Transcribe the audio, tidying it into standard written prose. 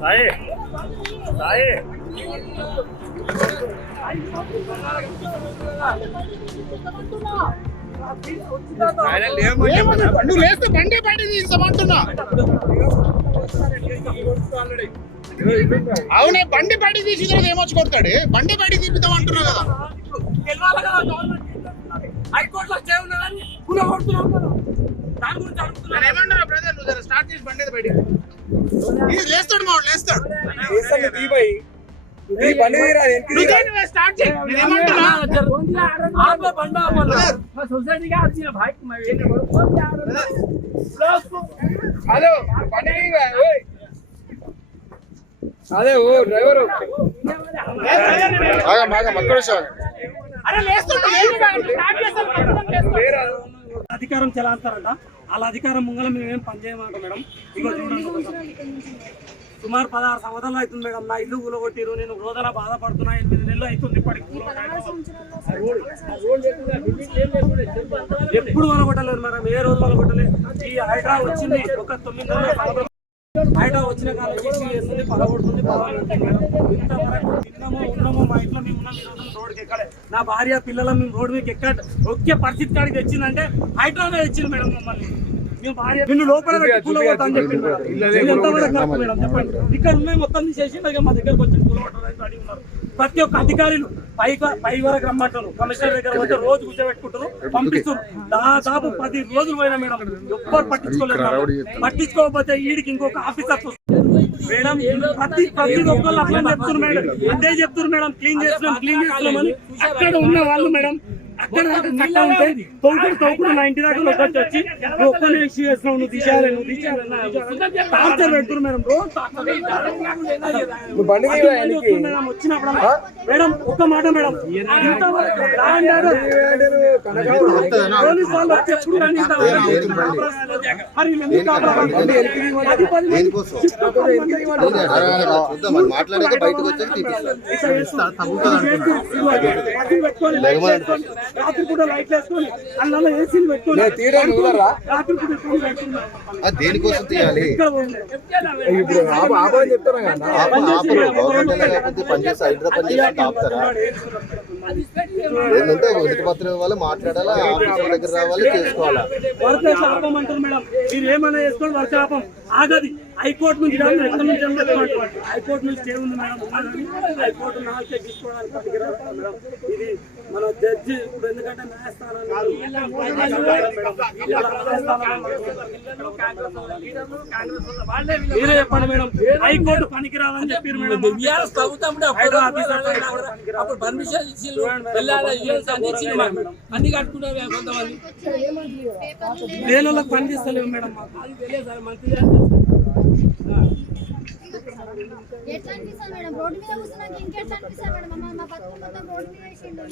సాయి సాయి నువ్వు లేస్తే బండి బయట తీస్తామంటున్నా. అవునే బండి బయట తీసి తర్వాత ఏమొచ్చి కొడతాడు? బండి బయట తీపిద్దాం అంటున్నా కదా. ఏమంటున్నా బ్రదర్, నువ్వు జర స్టార్ట్ చేసి బండి బయట లేస్తాడు మా లేస్తాడు. స్టార్ట్ చేయి. అదే ఓ డ్రైవరు అధికారం చెలాస్తారంట. వాళ్ళ అధికారం ముంగల మేమేం పనిచేయమాట మేడం. ఇగో చూడండి, సుమారు 16 సంవత్సరాలు అవుతుంది మేడం. నా ఇల్లు కూలగొట్టిరు. నేను రోజున బాధపడుతున్నా. 8 నెలలు అవుతుంది ఇప్పటికి. ఎప్పుడు వలగొట్టలేదు మేడం, ఏ రోజు వలగొట్టలేదు. ఈ హైడ్రా వచ్చింది ఒక 9 నెలలు. హైడ్రా వచ్చిన కాలం చేస్తుంది, పలగొడుతుంది, ఇంతవరకు తిన్నామో ఉన్నామో మా ఇంట్లో మేము ఉన్నాం. ఈ రోజు రోడ్డుకి ఎక్కడే నా భార్య పిల్లల మేము రోడ్డు మీకు ఎక్కడ ఒకే పరిస్థితి కాడికి తెచ్చిందంటే హైడ్రానే తెచ్చింది మేడం. మమ్మల్ని మేము భార్య నిన్ను లోపల కూలగొట్టని చెప్పింది మేడం. చెప్పండి, ఇక్కడ ఉన్నాయి మొత్తం తీసేసి మా దగ్గరకు వచ్చి కూలగొట్టాలని అడిగి ఉన్నారు. ప్రతి ఒక్క అధికారులు పై వరకు రమ్మంటారు. కమిషనర్ దగ్గర వచ్చి రోజు కూర్చోబెట్టుకుంటారు, పంపిస్తారు. దాదాపు 10 రోజులు పోయినా మేడం, ఎవ్వరు పట్టించుకోలేదు. పట్టించుకోకపోతే ఈడికి ఇంకొక ఆఫీసర్ మేడం. ప్రతి ఒక్కళ్ళు అట్లా చెప్తున్నారు మేడం, అదే చెప్తున్నారు మేడం. క్లీన్ చేస్తున్నామని అక్కడ ఉన్న వాళ్ళు మేడం. అక్కడ చట్టం ఉంటే తోకుడు నా ఇంటి దాకా వచ్చి ఒక్కనే ఇష్యూ చేస్తున్నావు, నువ్వు తీసేయాలి టార్చర్ పెడుతున్నారు మేడం. మేడం వచ్చినప్పుడు మేడం ఒక్క మాట మేడం, పోలీస్ వాళ్ళు వచ్చి ఎప్పుడు రాత్రి పూట లైట్లు వేసుకొని అన్న ఏసీలు పెట్టుకొని దేనికోసం తీయాలి? పనిచేస్తే హైదరాబాద్ ఆపుతారా? ఏంటంటే పత్రిక వాళ్ళు మాట్లాడాలా, ఆఫీసర్ దగ్గర రావాలి, చేసుకోవాలా. వర్షాపం అంటారు మేడం. మీరు ఏమైనా చేసుకోండి, వర్షాపం ఆగది. హైకోర్టు నుంచి ఎక్కడ నుంచి హైకోర్టు నుంచి స్టే ఉంది మేడం. హైకోర్టు నాకే తీసుకోవడానికి పనికిరాదు మేడం. ఇది మన జడ్జి ఇప్పుడు ఎందుకంటే న్యాయస్థానం మీరే చెప్పండి మేడం. హైకోర్టు పనికిరాదని చెప్పారు మేడం. అన్ని కట్టుకుంటారు కొంతమంది వేలలోకి పని చేస్తలేవు మేడం. ఎట్లా అనిపిస్తుంది మేడం? రోడ్డు మీద కూర్చున్నాక ఇంకెట్లా అనిపిస్తుంది మేడం? మా బతుకు మొత్తం రోడ్డు మీద వేసిండు.